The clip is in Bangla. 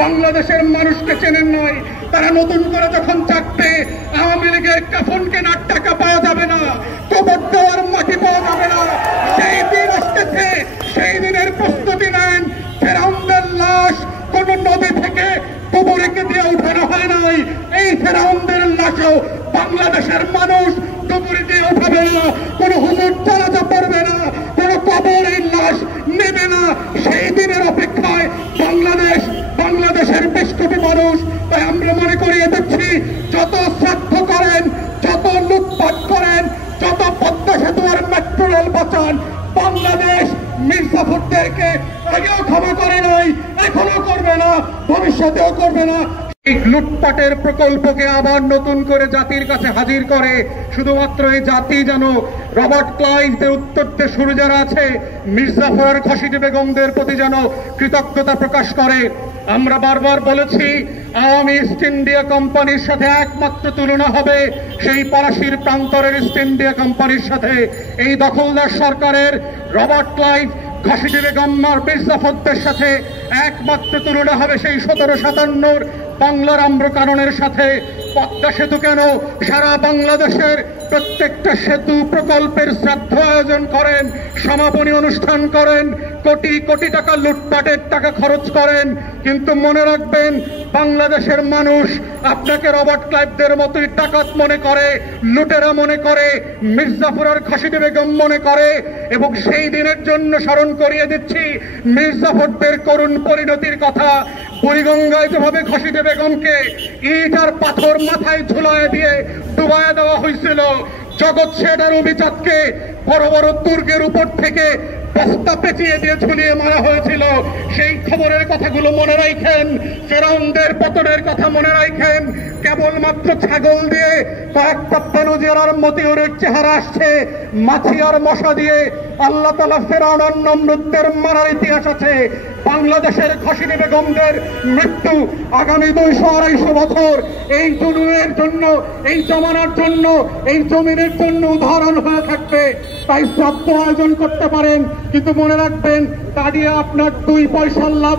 বাংলাদেশের মানুষকে চেনেন নয়। তারা নতুন করে যখন চাকবে আওয়ামী লীগের কাফনকে না টাকা পাওয়া যাবে না, কবর দেওয়ার মাটি পাওয়া যাবে না, সেই দিন আসতেছে। সেই দিনের প্রস্তুতি নেন। ফেরাউনদের লাশ কোন নদী থেকে কবরকে দিয়ে উঠানো হয় নাই। এই ফেরাউনদের লাশও বাংলাদেশের মানুষ কবরে দিয়ে উঠাবে না, কোন হুজুর জানাজা পড়বে না, কোন কবরের লাশ নেবে না। সেই দিনের অপেক্ষায় বাংলাদেশের 20 কোটি মানুষ। তাই আমরা মনে করিয়ে দিচ্ছি, যত শ্রাদ্ধ করেন, যত লুটপাট করেন, যত পদ্মা সেতু আর মেট্রো রেল বাঁচান, বাংলাদেশ মির্জাফরদেরকে আগেও ক্ষমা করে নাই, এখনো করবে না, ভবিষ্যতেও করবে না। এই লুটপাটের প্রকল্পকে আবার নতুন করে জাতির কাছে হাজির করে, শুধুমাত্র এই জাতি যেন রবার্ট ক্লাইভদের উত্তরতে শুরু যারা আছে মির্জাফর খসিদ বেগমদের প্রতি যেন কৃতজ্ঞতা প্রকাশ করে। আমরা বারবার বলেছি, আওয়ামী ইস্ট ইন্ডিয়া কোম্পানির সাথে একমাত্র তুলনা হবে সেই পলাশীর প্রান্তরের ইস্ট ইন্ডিয়া কোম্পানির সাথে। এই দখলদার সরকারের রবার্ট ক্লাইভ খসিদ বেগম আর মির্জাফরদের সাথে একমাত্র তুলনা হবে সেই 1757 বাংলার আম্রকাননের সাথে। পদ্মা সেতু কেন, সারা বাংলাদেশের প্রত্যেকটা সেতু প্রকল্পের শ্রাদ্ধ আয়োজন করেন, সমাপনী অনুষ্ঠান করেন, কোটি কোটি টাকা লুটপাটের টাকা খরচ করেন। কিন্তু মনে রাখবেন, বাংলাদেশের মানুষ আপনাকে রবার্ট ক্লাইভদের মতোই ডাকাত মনে করে, লুটেরা মনে করে, মির্জাফর আর খসিদ বেগম মনে করে। এবং সেই দিনের জন্য স্মরণ করিয়ে দিচ্ছি মির্জাফরদের করুণ পরিণতির কথা। বুড়িগঙ্গায় যেভাবে খসিদ বেগমকে ইট আর পাথর মাথায় ঝুলায় দিয়ে ডুবায় দেওয়া হয়েছিল, জগৎ শেঠ আর অভিজাতকে বড় বড় দুর্গের উপর থেকে বস্তা পেঁচিয়ে দিয়ে ঝুলিয়ে মারা হয়েছিল, সেই খবরের কথাগুলো মনে রাখেন। ফেরাউনদের পতনের কথা মনে রাখেন। কেবলমাত্র ছাগল দিয়ে কয়েকটা পেনুজিয়ার আর মতিউরের চেহারা আসছে, মাছি আর মশা দিয়ে আল্লাহ তাআলা ফেরাউন আর নমরুদদের মারার ইতিহাস আছে। বাংলাদেশের খসিদ বেগমদের মৃত্যু আগামী 200-250 বছর এই জুলুমের জন্য, এই জমানার জন্য, এই জমিনের জন্য উদাহরণ হয়ে থাকবে। তাই শ্রাদ্ধ আয়োজন করতে পারেন, কিন্তু মনে রাখবেন তা দিয়ে আপনার 2 পয়সার লাভ